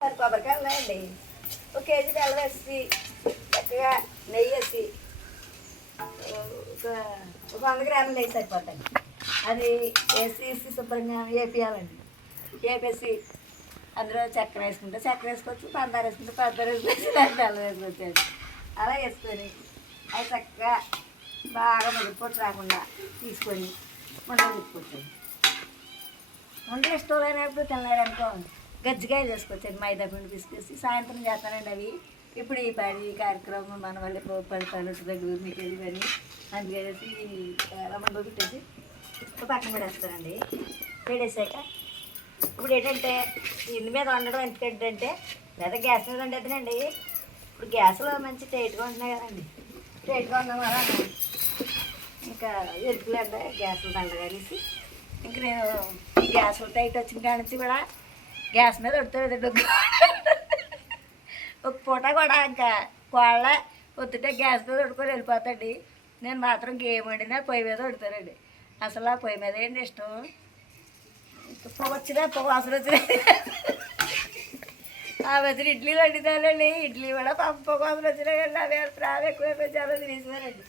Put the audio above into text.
కొబ్బరికాయలు ఉన్నాయండి. ఒక కేజీ బెల్లం వేసి చక్కగా నెయ్యి వేసి ఒక 100 గ్రాములు నెయ్యి సరిపోతాయి. అది వేసి శుభ్రంగా వేపియాలండి. వేపేసి అందులో చక్కెర వేసుకుంటే చక్కెర వేసుకోవచ్చు, పందారు వేసుకుంటే పందారు వేసుకోవచ్చు, దాని బెల్లం వేసుకోవచ్చు. అలా వేసుకొని అది చక్కగా బాగా ముడిపోటు రాకుండా తీసుకొని ఉండలు తిప్పుకోవచ్చు. ఉండలు ఇష్టం లేనప్పుడు తినలేరనుకో గజ్జికాయలు చేసుకోవచ్చండి. మైదా పిండి తీసుకొచ్చి సాయంత్రం చేస్తానండి అవి. ఇప్పుడు ఈ పని కార్యక్రమం మన వల్ల 10 పనులు దగ్గర మీకు వెళ్ళి పని అందుకేసి రమ్మంలో పెట్టేసి పక్కన పడేస్తానండి. పెట్టేసాక ఇప్పుడు ఏంటంటే ఇంటి మీద వండడం ఎందుకంటే లేదా గ్యాస్ మీద వండేద్దానండి. ఇప్పుడు గ్యాస్లో మంచి టైట్గా ఉంటున్నాయి కదండి. టైట్గా ఉండడం వల్ల ఇంకా ఎరుపులంటే గ్యాస్లు దండగలిసి ఇంక నేను ఈ గ్యాస్లు టైట్ వచ్చిన కాడ నుంచి కూడా గ్యాస్ మీద ఉడుతుంది. ఒక పూట కూడా ఇంకా కోళ్ళ పొద్దుటే గ్యాస్ మీద ఉడుకొని వెళ్ళిపోతాండి. నేను మాత్రం గేమ్ వండినా పొయ్యి మీద ఉడతానండి. అసలు ఆ పొయ్యి మీద ఏంటి ఇష్టం. పొగ వచ్చినా పొగ వాసన వచ్చినా ఆ మధ్యన ఇడ్లీలు వండుతానండి. ఇడ్లీ కూడా పొగ వాసన వచ్చినా కానీ అవి ప్రాణం ఎక్కువైపోయి చాలా తినేసానండి.